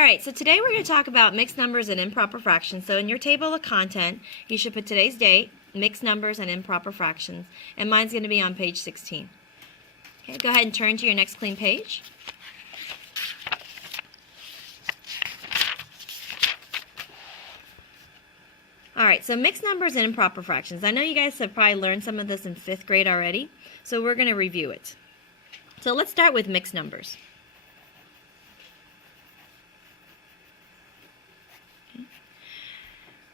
Alright, so today we're going to talk about mixed numbers and improper fractions. So in your table of content, you should put today's date, mixed numbers, and improper fractions. And mine's going to be on page 16. Okay, go ahead and turn to your next clean page. Alright, so mixed numbers and improper fractions. I know you guys have probably learned some of this in 5th grade already, so we're going to review it. So let's start with mixed numbers.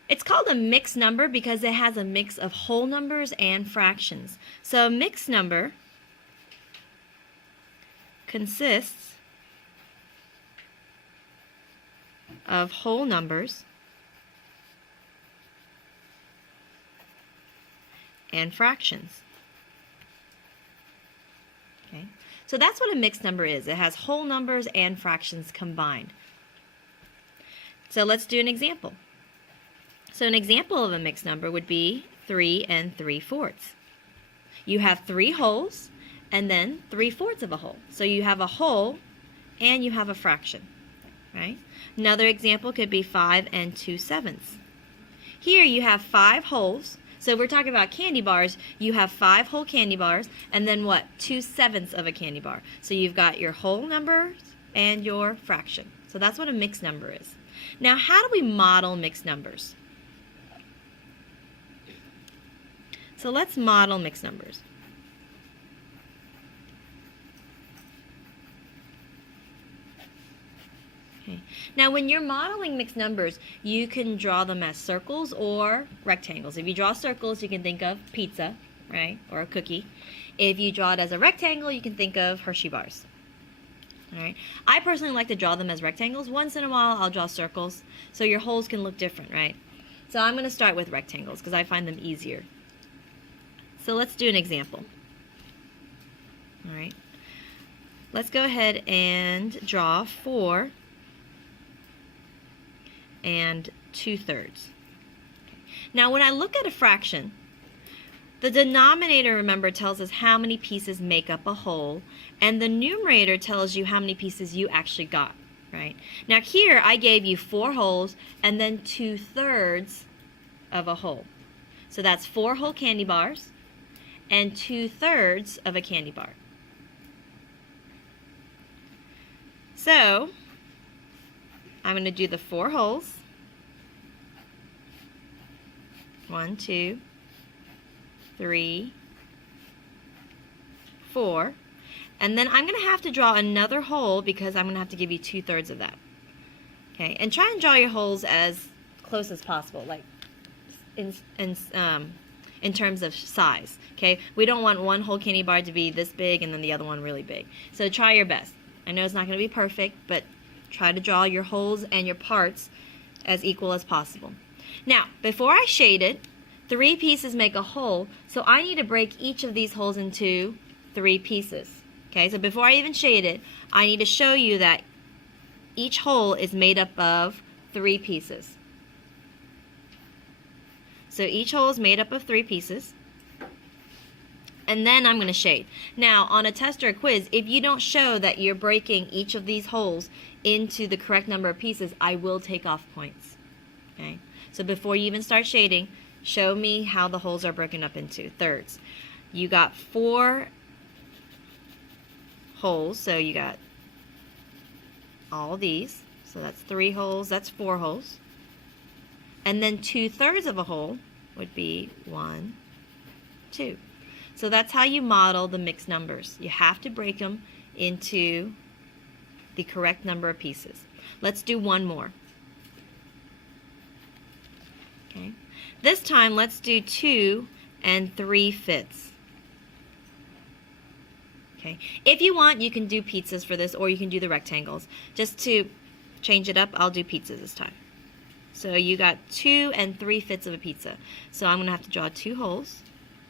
It's called a mixed number because it has a mix of whole numbers and fractions. So a mixed number consists of whole numbers and fractions. Okay, so that's what a mixed number is. It has whole numbers and fractions combined. So let's do an example. So an example of a mixed number would be 3 3/4. You have 3 wholes and then 3/4 of a whole. So you have a whole and you have a fraction, right? Another example could be 5 2/7. Here you have 5 wholes. So we're talking about candy bars. You have 5 whole candy bars and then what? 2/7 of a candy bar. So you've got your whole numbers and your fraction. So that's what a mixed number is. Now, how do we model mixed numbers? So let's model mixed numbers. Okay. Now when you're modeling mixed numbers, you can draw them as circles or rectangles. If you draw circles, you can think of pizza, right, or a cookie. If you draw it as a rectangle, you can think of Hershey bars. All right. I personally like to draw them as rectangles. Once in a while, I'll draw circles, so your holes can look different, right? So I'm going to start with rectangles because I find them easier. So let's do an example. All right. Let's go ahead and draw 4 2/3. Now when I look at a fraction, the denominator, remember, tells us how many pieces make up a whole, and the numerator tells you how many pieces you actually got, right? Now here I gave you 4 wholes and then 2/3 of a whole. So that's 4 whole candy bars and 2/3 of a candy bar. So I'm going to do the 4 holes. 1, 2, 3, 4. And then I'm going to have to draw another hole because I'm going to have to give you 2/3 of that. Okay, and try and draw your holes as close as possible, like in terms of size. Okay, we don't want one whole candy bar to be this big and then the other one really big. So try your best. I know it's not going to be perfect, but try to draw your holes and your parts as equal as possible. Now, before I shade it, 3 pieces make a whole, so I need to break each of these holes into 3 pieces. Okay, so before I even shade it, I need to show you that each hole is made up of 3 pieces. So each hole is made up of 3 pieces. And then I'm going to shade. Now, on a test or a quiz, if you don't show that you're breaking each of these holes into the correct number of pieces, I will take off points. Okay? So before you even start shading, show me how the holes are broken up into thirds. You got 4 holes, so you got all these. So that's 3 holes, that's 4 holes. And then 2/3 of a hole would be 1, 2. So that's how you model the mixed numbers. You have to break them into the correct number of pieces. Let's do one more. Okay. This time, let's do 2 3/5. Okay. If you want, you can do pizzas for this, or you can do the rectangles. Just to change it up, I'll do pizzas this time. So you got 2 3/5 of a pizza. So I'm going to have to draw 2 holes.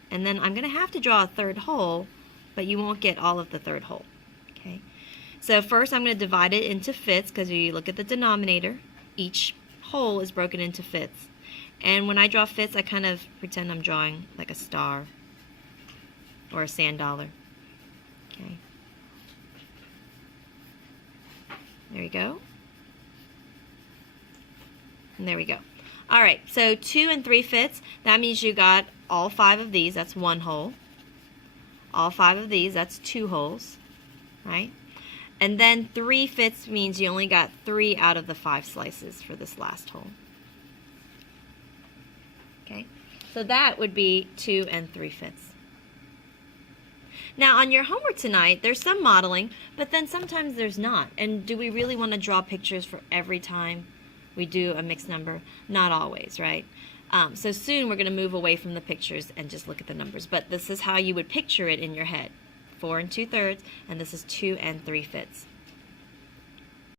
And then I'm going to have to draw a 3rd hole, but you won't get all of the 3rd hole. Okay. So first I'm going to divide it into fifths, because if you look at the denominator, each hole is broken into fifths. And when I draw fifths, I kind of pretend I'm drawing like a star or a sand dollar. Okay. There you go. And there we go. All right, so 2 3/5, that means you got all 5 of these, that's 1 whole. All 5 of these, that's 2 wholes, right? And then 3/5 means you only got 3 out of the 5 slices for this last whole. Okay, so that would be 2 3/5. Now on your homework tonight, there's some modeling, but then sometimes there's not. And do we really want to draw pictures for every time we do a mixed number? Not always, right? So soon we're going to move away from the pictures and just look at the numbers. But this is how you would picture it in your head. 4 2/3, and this is 2 3/5.